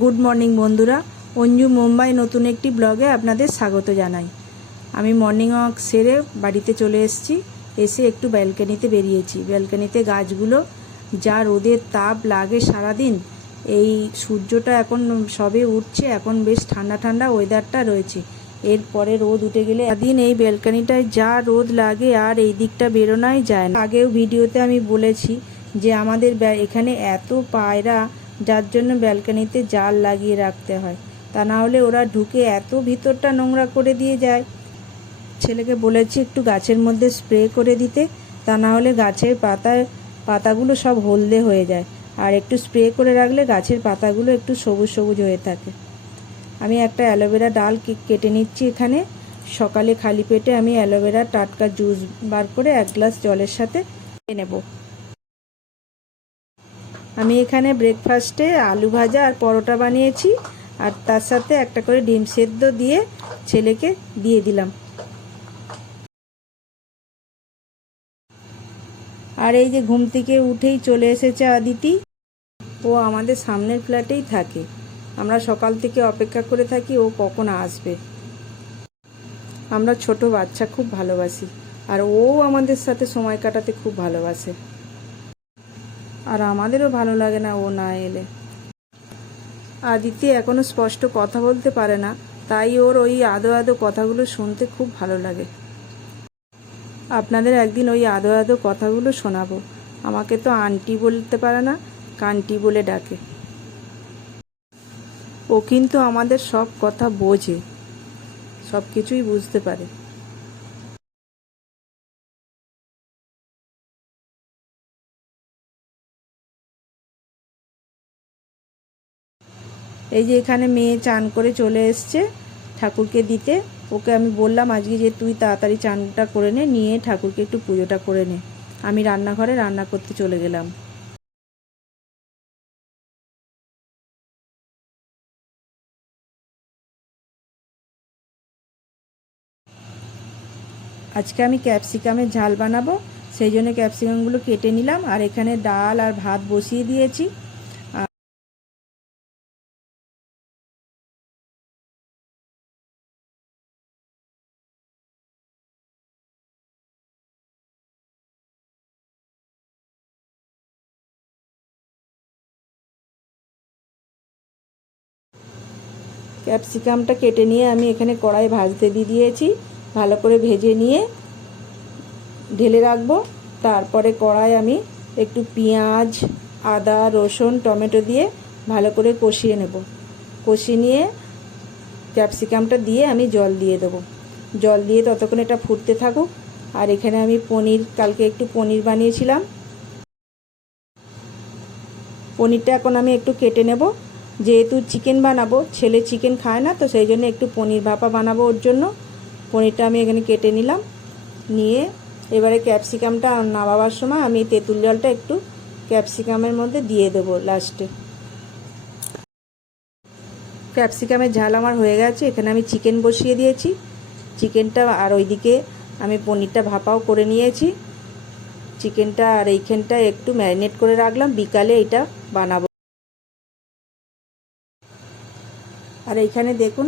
Good morning বন্ধুরা, অঞ্জু মুম্বাই নতুন একটি ব্লগে আপনাদের স্বাগত জানাই। আমি মর্নিং ওয়াক সেরে বাড়িতে চলে এসেছি। এসে একটু ব্যালকনিতে বেরিয়েছি। ব্যালকনিতে গাছগুলো যা রোদের তাপ লাগে সারাদিন, এই সূর্যটা এখন সবে উঠছে, এখন বেশ ঠান্ডা ঠান্ডা ওয়েদারটা রয়েছে। এরপরে রোদ উঠে গেলে একদিন এই ব্যালকনিটায় যা রোদ লাগে আর এই দিকটা বেরোনোই যায় না। আগেও ভিডিওতে আমি বলেছি যে আমাদের এখানে এত পায়রা, যার জন্য ব্যালকনিতে জাল লাগিয়ে রাখতে হয়, তা না হলে ওরা ঢুকে এত ভিতরটা নোংরা করে দিয়ে যায়। ছেলেকে বলেছি একটু গাছের মধ্যে স্প্রে করে দিতে, তা না হলে গাছের পাতাগুলো সব হলদে হয়ে যায়, আর একটু স্প্রে করে রাখলে গাছের পাতাগুলো একটু সবুজ সবুজ হয়ে থাকে। আমি একটা অ্যালোভেরা ডাল কেটে নিচ্ছি এখানে। সকালে খালি পেটে আমি অ্যালোভেরা টাটকা জুস বার করে 1 গ্লাস জলের সাথে নেব। আমি এখানে ব্রেকফাস্টে আলু ভাজা আর পরোটা বানিয়েছি, আর তার সাথে একটা করে ডিম সেদ্ধ দিয়ে ছেলেকে দিয়ে দিলাম। আর এই যে ঘুম থেকে উঠেই চলে এসেছে আদিতি। ও আমাদের সামনের ফ্ল্যাটেই থাকে। আমরা সকাল থেকে অপেক্ষা করে থাকি ও কখন আসবে। আমরা ছোট বাচ্চা খুব ভালোবাসি, আর ও আমাদের সাথে সময় কাটাতে খুব ভালোবাসে, আর আমাদেরও ভালো লাগে না ও না এলে। আদিতি এখনো স্পষ্ট কথা বলতে পারে না, তাই ওর ওই আদো আদো কথাগুলো শুনতে খুব ভালো লাগে। আপনাদের একদিন ওই আদো আদো কথাগুলো শোনাবো। আমাকে তো আন্টি বলতে পারে না, কান্টি বলে ডাকে। ও কিন্তু আমাদের সব কথা বোঝে, সব কিছুই বুঝতে পারে। এই যে এখানে মেয়ে চান করে চলে এসছে ঠাকুরকে দিতে। ওকে আমি বললাম আজকে যে তুই তাড়াতাড়ি চানটা করে নিয়ে ঠাকুরকে একটু পুজোটা করে নে। আমি রান্নাঘরে রান্না করতে চলে গেলাম। আজকে আমি ক্যাপসিকামের ঝাল বানাবো, সেই জন্য ক্যাপসিকামগুলো কেটে নিলাম, আর এখানে ডাল আর ভাত বসিয়ে দিয়েছি। ক্যাপসিকামটা কেটে নিয়ে আমি এখানে কড়াই ভাজতে দিয়েছি। ভালো করে ভেজে নিয়ে ঢেলে রাখবো। তারপরে কড়াই আমি একটু পেঁয়াজ, আদা, রসুন, টমেটো দিয়ে ভালো করে কষিয়ে নেব। কষিয়ে নিয়ে ক্যাপসিকামটা দিয়ে আমি জল দিয়ে দেবো। জল দিয়ে ততক্ষণ এটা ফুটতে থাকুক। আর এখানে আমি কালকে একটু পনির বানিয়েছিলাম। পনিরটা এখন আমি একটু কেটে নেব। যেহেতু চিকেন বানাবো, ছেলে চিকেন খায় না, তো সেই জন্য একটু পনির ভাপা বানাবো ওর জন্য। পনিরটা আমি এখানে কেটে নিলাম। নিয়ে এবারে ক্যাপসিকামটা নামাবার সময় আমি তেঁতুল জলটা একটু ক্যাপসিকামের মধ্যে দিয়ে দেবো লাস্টে। ক্যাপসিকামের ঝাল আমার হয়ে গেছে। এখানে আমি চিকেন বসিয়ে দিয়েছি। চিকেনটা আর ওইদিকে আমি পনিরটা ভাপাও করে নিয়েছি। চিকেনটা আর এইখানটা একটু ম্যারিনেট করে রাখলাম, বিকালে এটা বানাবো। আর এইখানে দেখুন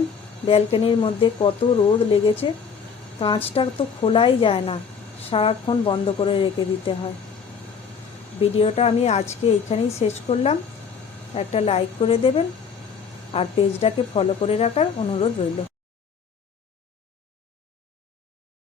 ব্যালকনির মধ্যে কত রোদ লেগেছে। কাঁচটা তো খোলাই যায় না, সারাক্ষণ বন্ধ করে রেখে দিতে হয়। ভিডিওটা আমি আজকে এইখানেই শেষ করলাম। একটা লাইক করে দেবেন, আর পেজটাকে ফলো করে রাখার অনুরোধ রইল।